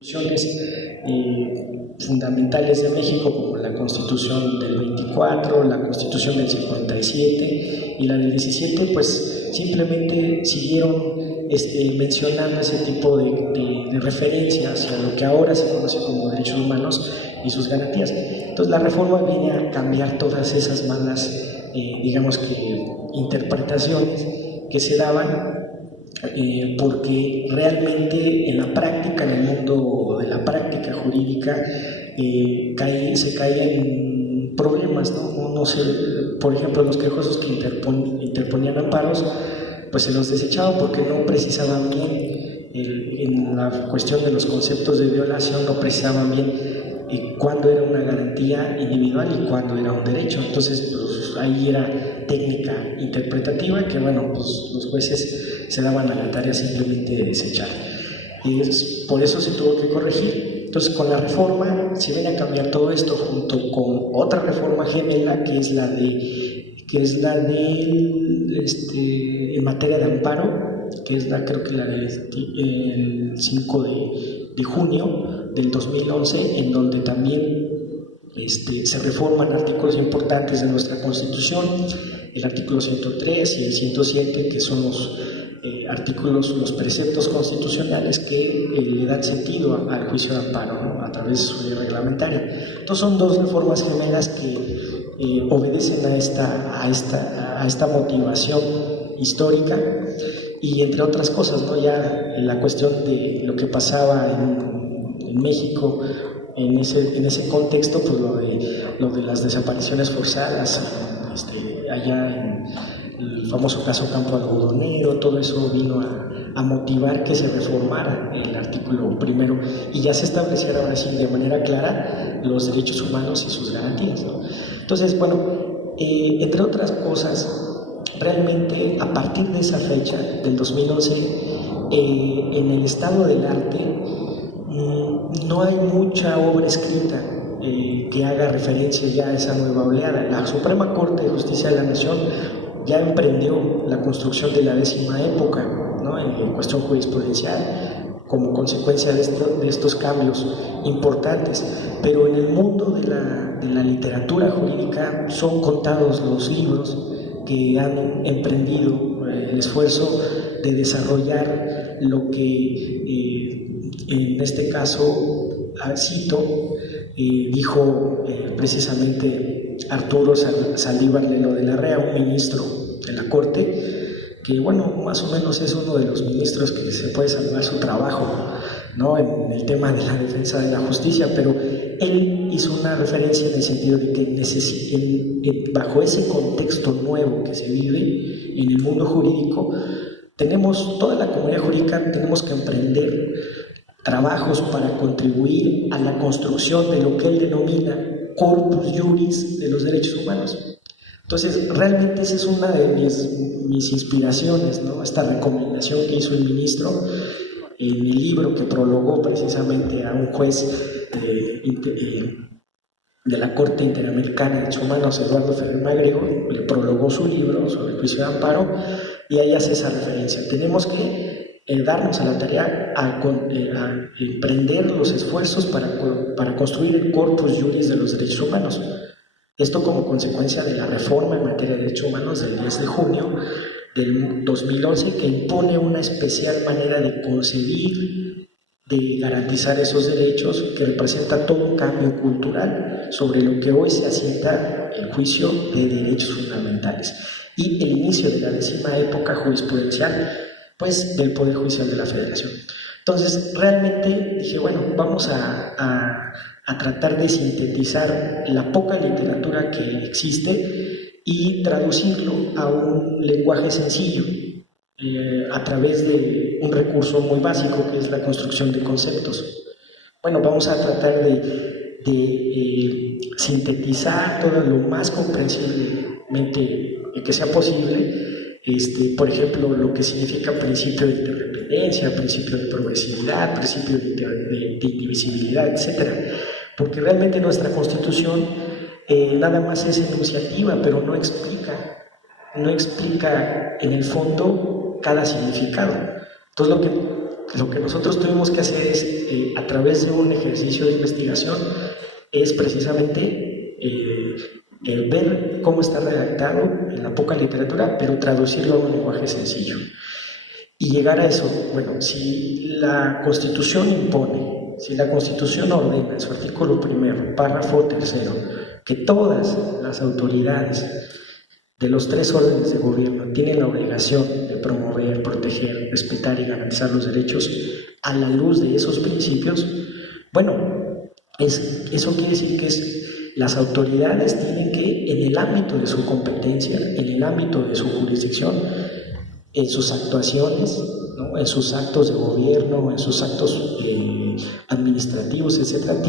Constituciones fundamentales de México, como la Constitución del 24, la Constitución del 57 y la del 17, pues simplemente siguieron mencionando ese tipo de referencias hacia lo que ahora se conoce como derechos humanos y sus garantías. Entonces la reforma viene a cambiar todas esas malas, digamos que, interpretaciones que se daban, porque realmente en la práctica, en el mundo de la práctica jurídica, se caen problemas, ¿no? No sé, por ejemplo, los quejosos que interponían amparos, pues se los desechaban porque no precisaban bien, en la cuestión de los conceptos de violación, no precisaban bien cuándo era una garantía individual y cuándo era un derecho. Entonces, pues, ahí era técnica interpretativa que, bueno, pues los jueces se daban a la tarea simplemente de desechar. Y por eso se tuvo que corregir. Entonces, con la reforma se viene a cambiar todo esto, junto con otra reforma gemela que es la en materia de amparo, que es creo que la del 5 de junio del 2011, en donde también se reforman artículos importantes de nuestra Constitución, el artículo 103 y el 107, que son los artículos, los preceptos constitucionales que le dan sentido al juicio de amparo, ¿no? A través de su ley reglamentaria. Entonces son dos reformas gemelas que obedecen a esta motivación histórica, y entre otras cosas, ¿no? Ya la cuestión de lo que pasaba en México en ese contexto, pues lo de las desapariciones forzadas, allá en el famoso caso Campo Algodonero, todo eso vino a motivar que se reformara el artículo primero y ya se estableciera ahora sí de manera clara los derechos humanos y sus garantías, ¿no? Entonces, bueno, entre otras cosas, realmente a partir de esa fecha, del 2011, en el estado del arte no hay mucha obra escrita que haga referencia ya a esa nueva oleada. La Suprema Corte de Justicia de la Nación ya emprendió la construcción de la 10ª época, ¿no? En cuestión jurisprudencial, como consecuencia de estos cambios importantes, pero en el mundo de la literatura jurídica son contados los libros que han emprendido el esfuerzo de desarrollar lo que en este caso, cito, dijo precisamente Arturo Saldívar Lelo de la Rea, un ministro de la Corte, que, bueno, más o menos es uno de los ministros que se puede salvar su trabajo, ¿no? En el tema de la defensa de la justicia, pero él hizo una referencia en el sentido de que bajo ese contexto nuevo que se vive en el mundo jurídico, toda la comunidad jurídica tenemos que emprender trabajos para contribuir a la construcción de lo que él denomina corpus juris de los derechos humanos. Entonces, realmente esa es una de mis inspiraciones, ¿no? Esta recomendación que hizo el ministro en el libro que prologó precisamente a un juez de la Corte Interamericana de Derechos Humanos, Eduardo Ferrer Mágrego, le prologó su libro sobre el juicio de amparo, y ahí hace esa referencia. Tenemos que darnos a la tarea a emprender los esfuerzos para construir el corpus juris de los derechos humanos. Esto como consecuencia de la reforma en materia de derechos humanos del 10 de junio del 2011, que impone una especial manera de concebir, de garantizar esos derechos, que representa todo un cambio cultural sobre lo que hoy se asienta el juicio de derechos fundamentales y el inicio de la 10ª época jurisprudencial, pues, del Poder Judicial de la Federación. Entonces, realmente dije, bueno, vamos a tratar de sintetizar la poca literatura que existe y traducirlo a un lenguaje sencillo, a través de un recurso muy básico que es la construcción de conceptos. Bueno, vamos a tratar de sintetizar todo lo más comprensiblemente que sea posible, por ejemplo, lo que significa principio de interdependencia, principio de progresividad, principio de indivisibilidad, etc. Porque realmente nuestra Constitución nada más es enunciativa, pero no explica en el fondo cada significado. Entonces, lo que nosotros tuvimos que hacer es, a través de un ejercicio de investigación, es precisamente ver cómo está redactado en la poca literatura, pero traducirlo a un lenguaje sencillo. Y llegar a eso, bueno, si la Constitución impone, si la Constitución ordena en su artículo 1, párrafo 3, que todas las autoridades de los 3 órdenes de gobierno tienen la obligación de promover, proteger, respetar y garantizar los derechos a la luz de esos principios, bueno, eso quiere decir que las autoridades tienen que, en el ámbito de su competencia, en el ámbito de su jurisdicción, en sus actuaciones, ¿no?, en sus actos de gobierno, en sus actos administrativos, etcétera,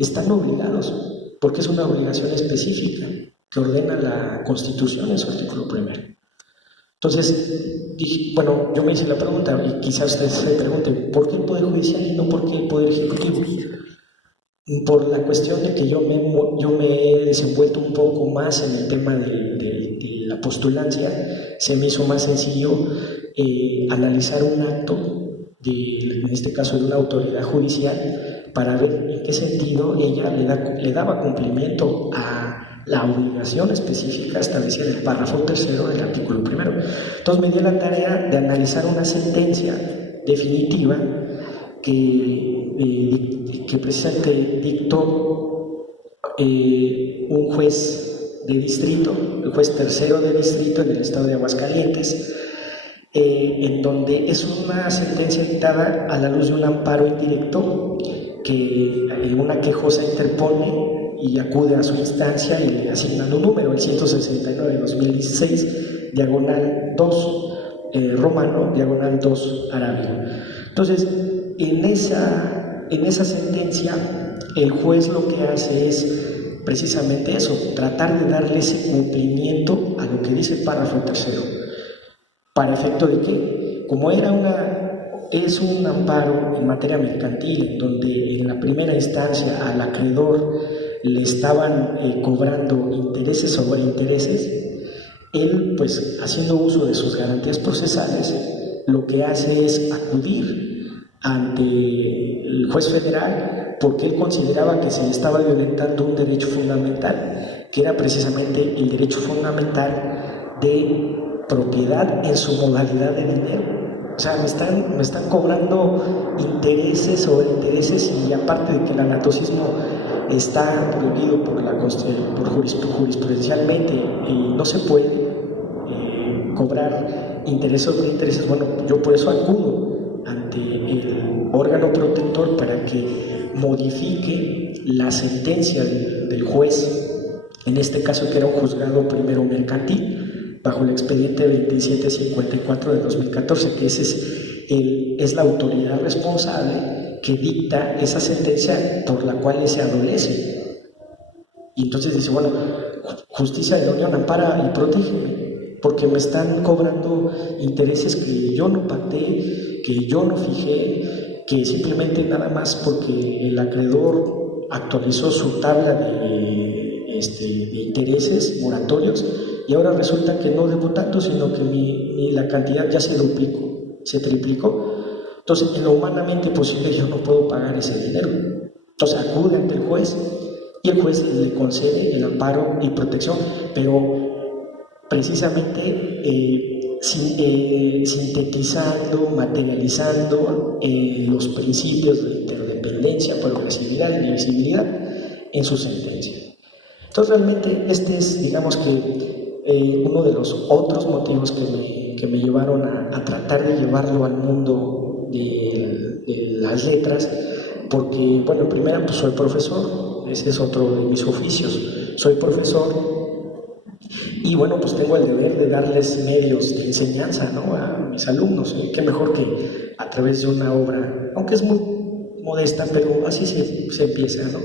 están obligados, porque es una obligación específica que ordena la Constitución en su artículo 1. Entonces, bueno, yo me hice la pregunta, y quizás ustedes se pregunten, ¿por qué el Poder Judicial y no por qué el Poder Ejecutivo? Por la cuestión de que yo me he desenvuelto un poco más en el tema de la postulancia, se me hizo más sencillo analizar un acto, en este caso de una autoridad judicial, para ver en qué sentido ella le daba cumplimiento a la obligación específica establecida en el párrafo 3 del artículo 1. Entonces me di la tarea de analizar una sentencia definitiva que precisamente dictó un juez de distrito, el juez 3 de distrito en el estado de Aguascalientes, en donde es una sentencia dictada a la luz de un amparo indirecto que una quejosa interpone y acude a su instancia y le asignan un número, el 169/2016, diagonal 2 romano, diagonal 2 arábigo. Entonces, en esa sentencia, el juez lo que hace es precisamente eso, tratar de darle ese cumplimiento a lo que dice el párrafo 3. ¿Para efecto de qué? Como es un amparo en materia mercantil, en donde en la primera instancia al acreedor le estaban cobrando intereses sobre intereses, él, pues, haciendo uso de sus garantías procesales, lo que hace es acudir ante el juez federal porque él consideraba que se le estaba violentando un derecho fundamental, que era precisamente el derecho fundamental de propiedad en su modalidad de dinero. O sea, me están cobrando intereses sobre intereses, y aparte de que el anatocismo está prohibido jurisprudencialmente y no se puede cobrar intereses sobre intereses, bueno, yo por eso acudo ante el órgano protector para que modifique la sentencia del juez, en este caso que era un juzgado primero mercantil, bajo el expediente 2754 de 2014, que es la autoridad responsable que dicta esa sentencia por la cual se adolece. Y entonces dice, bueno, justicia de la Unión, ampara y protégeme, porque me están cobrando intereses que yo no pacté, que yo no fijé, que simplemente nada más porque el acreedor actualizó su tabla de intereses moratorios, y ahora resulta que no debo tanto, sino que la cantidad ya se duplicó, se triplicó. Entonces, en lo humanamente posible yo no puedo pagar ese dinero. Entonces acude ante el juez y el juez le concede el amparo y protección, pero precisamente sintetizando, materializando los principios de interdependencia, progresividad y divisibilidad en su sentencia. Entonces realmente este es, digamos que, uno de los otros motivos que me llevaron a tratar de llevarlo al mundo de las letras, porque, bueno, primero pues soy profesor, ese es otro de mis oficios, soy profesor. Y bueno, pues tengo el deber de darles medios de enseñanza, ¿no?, a mis alumnos. Qué mejor que a través de una obra, aunque es muy modesta, pero así se empieza, ¿no?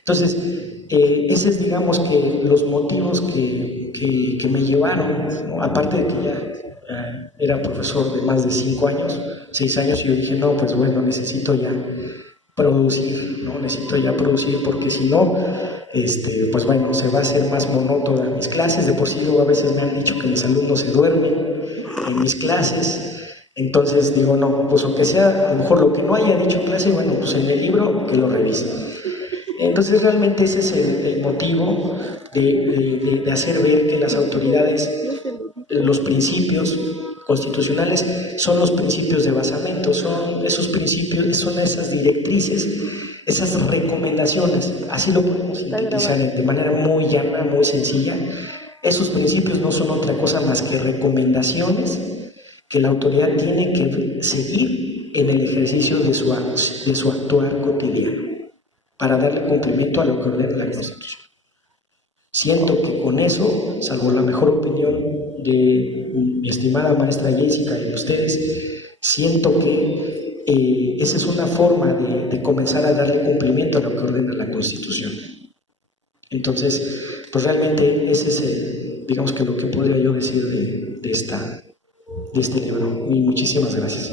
Entonces, ese es, digamos, que los motivos que me llevaron, ¿no? Aparte de que ya era profesor de más de 5 años, 6 años, y yo dije, no, pues bueno, necesito ya producir, ¿no? Necesito ya producir, porque si no, pues bueno, se va a hacer más monótona mis clases. De por sí luego a veces me han dicho que mis alumnos se duermen en mis clases, Entonces digo, no, pues aunque sea, a lo mejor lo que no haya dicho en clase, bueno, pues en el libro que lo revise. Entonces realmente ese es el motivo de hacer ver que las autoridades, los principios constitucionales son los principios de basamento, son esos principios, son esas directrices, esas recomendaciones, así lo podemos sintetizar de manera muy llana, muy sencilla. Esos principios no son otra cosa más que recomendaciones que la autoridad tiene que seguir en el ejercicio de su actuar cotidiano para darle cumplimiento a lo que ordena la Constitución. Siento que con eso, salvo la mejor opinión de mi estimada maestra Jessica y de ustedes, siento que esa es una forma de comenzar a darle cumplimiento a lo que ordena la Constitución. Entonces, pues realmente ese es, digamos que lo que podría yo decir de este libro. Y muchísimas gracias.